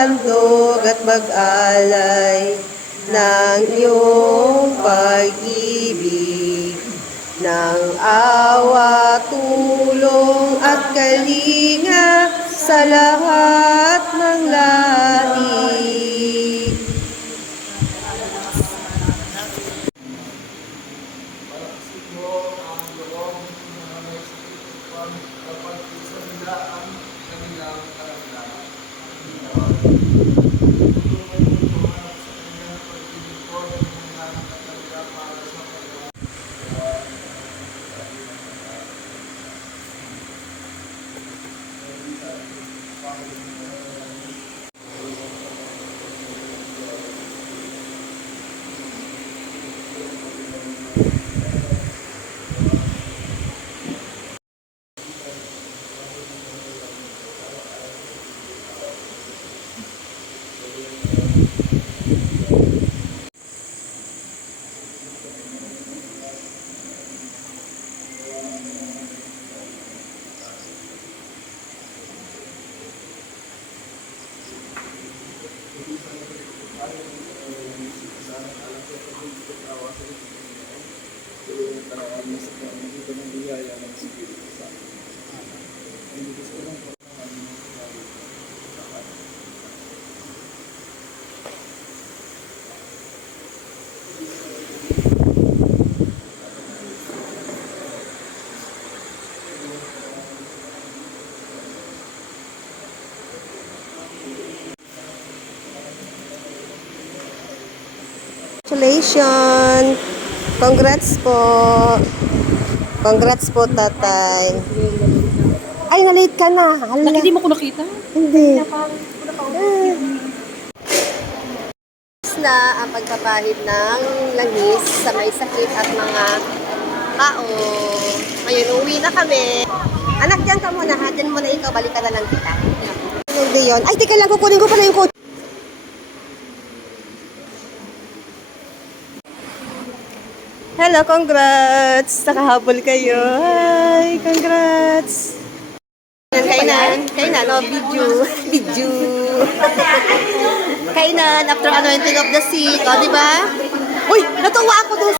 maghandog at mag-alay ng iyong pag-ibig, ng awa, tulong at kalinga sa lahat ng lahi. Congratulations! Congrats po! Congrats po, tatay. Ay, na-late ka na. Hala. Hindi mo ko nakita? Hindi. Na ang pagpapahid ng langis sa may sakit at mga tao. Ngayon, uwi na kami. Anak, dyan ka muna ha. Dyan muna ikaw. Balikan na lang kita. Hindi yun. Ay, teka lang. Kukunin ko pala yung code. Hello, congrats! Nakahabol kayo. Hi, congrats! Kainan, no? Video. Video. Kainan after anointing of the sick. O, di ba? Uy, natuwa ako dun.